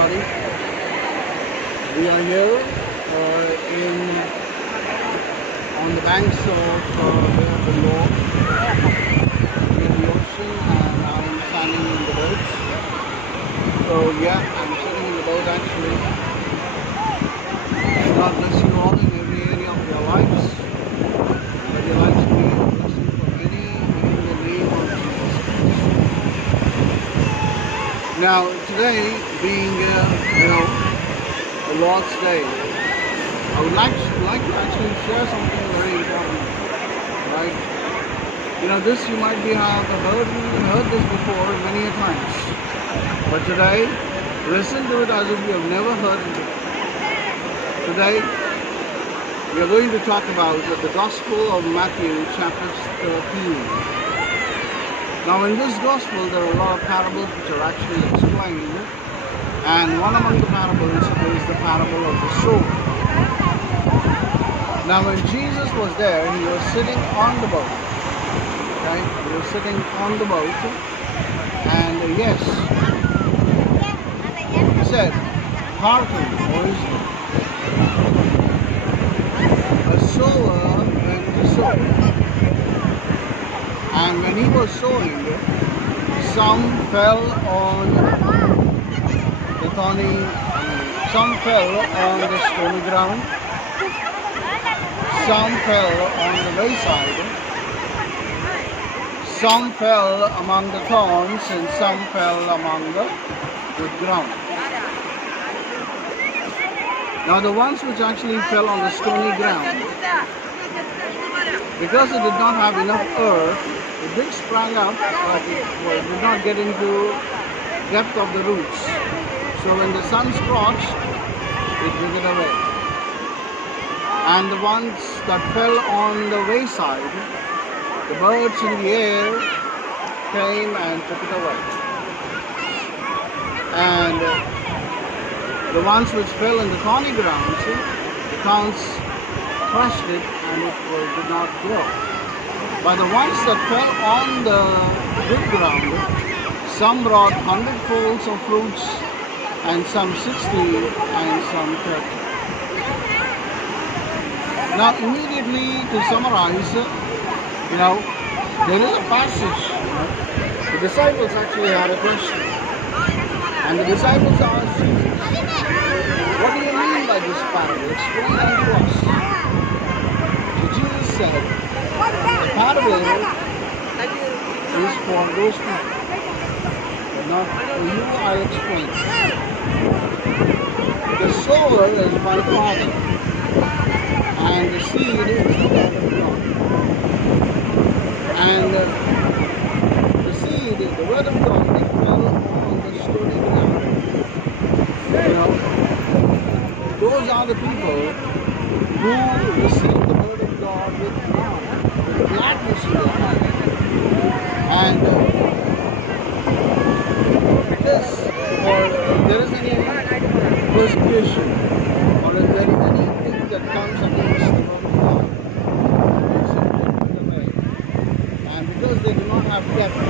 everybody. We are here on the banks of the Lord, near the ocean, and I'm standing in the boat. So yeah, I'm sitting in the boat actually. God bless you all in every area of your lives. Let your lives be a blessing for many in the name of Jesus Christ. Now today being the Lord's Day, I would like to actually share something very important, right? This you might be have heard this before many a times, but today listen to it as if you have never heard it before. Today we are going to talk about the Gospel of Matthew, chapter 13. Now in this Gospel there are a lot of parables which are actually explained, and one among the parables is the parable of the sower. Now when Jesus was there, he was sitting on the boat. Okay? He was sitting on the boat, and yes, he said, "Hearken, O Israel, a sower went to sow. And when he was sowing, some fell on the stony ground, some fell on the wayside, some fell among the thorns, and some fell among the good ground." Now the ones which actually fell on the stony ground, because it did not have enough earth, it did sprang up, but it did not get into depth of the roots. So when the sun scorched, it withered away. And the ones that fell on the wayside, the birds in the air came and took it away. And the ones which fell in the thorny ground, the thorns crushed it and it did not grow. But the ones that fell on the good ground, some brought 100-folds of fruits, and some 60, and some 30. Now immediately to summarize, there is a passage. The disciples actually had a question. And the disciples asked Jesus, "What do you mean by this parable? Explain unto us." So Jesus said, "The parable is for those people, but not for you. I'll explain. The sower is my Father, and the seed is the word of God. And the seed, the word of God, it fell on the stony ground. Those are the people who receive the word of God with gladness in their heart. And if there is any persecution, or if there is anything that comes against the word of God, they simply put away. And because they do not have depth,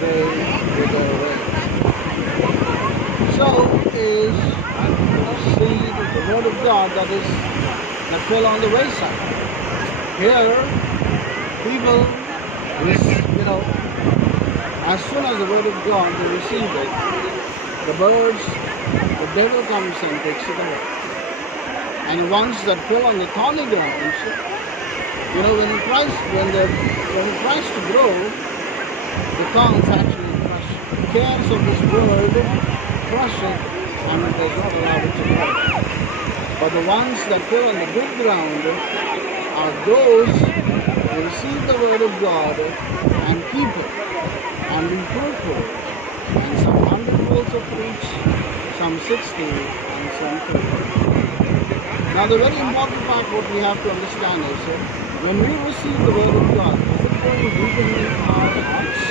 they go away. So is seed, the word of God that fell on the wayside. Here, people, as soon as the word of God they receive it, the birds, the devil comes and takes it away. And the ones that fell on the thorny grounds, when it tries to grow, the thorns actually crush it. The cares of this world crush it, and it does not allow it to grow. But the ones that fall on the good ground are those who receive the word of God and keep it and be fruitful. And some 100-folds of fruits, some 60, and some 30. Now the very important part what we have to understand is, when we receive the word of God, is it going deep in our hearts?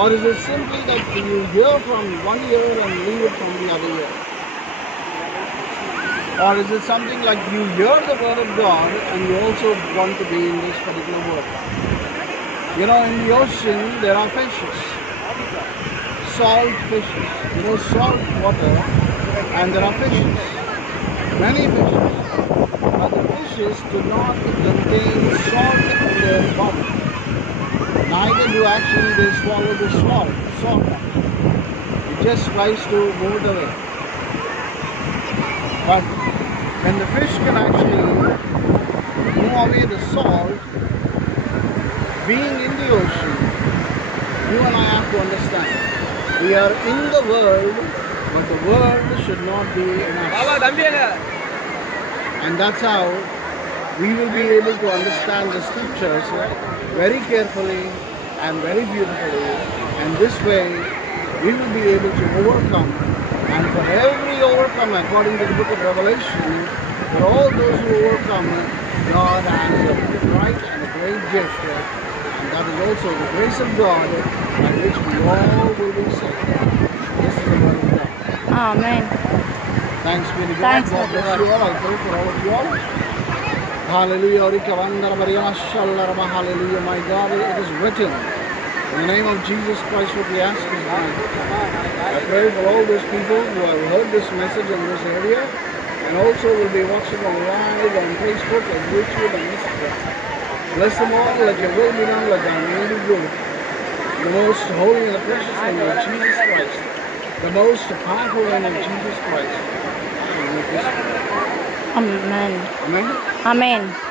Or is it simply that you hear from one ear and leave it from the other ear? Or is it something like you hear the word of God and you also want to be in this particular word? In the ocean there are fishes. salt fishes. You know, salt water, and there are fishes, many fishes. But the fishes do not contain salt in their body. Neither do actually they swallow the salt. It just tries to move it away. But when the fish can actually move away the salt, being in the ocean, you and I have to understand, we are in the world, but the world should not be in us. And that's how we will be able to understand the scriptures very carefully and very beautifully. And this way, we will be able to overcome. And for every overcomer, according to the book of Revelation, for all those who overcome, God has a bright and a great gift. And that is also the grace of God by which we all will be saved. This is the word of God. Amen. Thanks be to God. Thanks, God bless you all. I'll pray for all of you all. Hallelujah. Hallelujah. My God, it is written. In the name of Jesus Christ, what we ask is done. I pray for all those people who have heard this message in this area and also will be watching live on Facebook and YouTube and Instagram. Bless them all. Let your will be done. Let thy name be good. The most holy and the precious name of Jesus Christ. The most powerful name of Jesus Christ. Amen. Amen. Amen.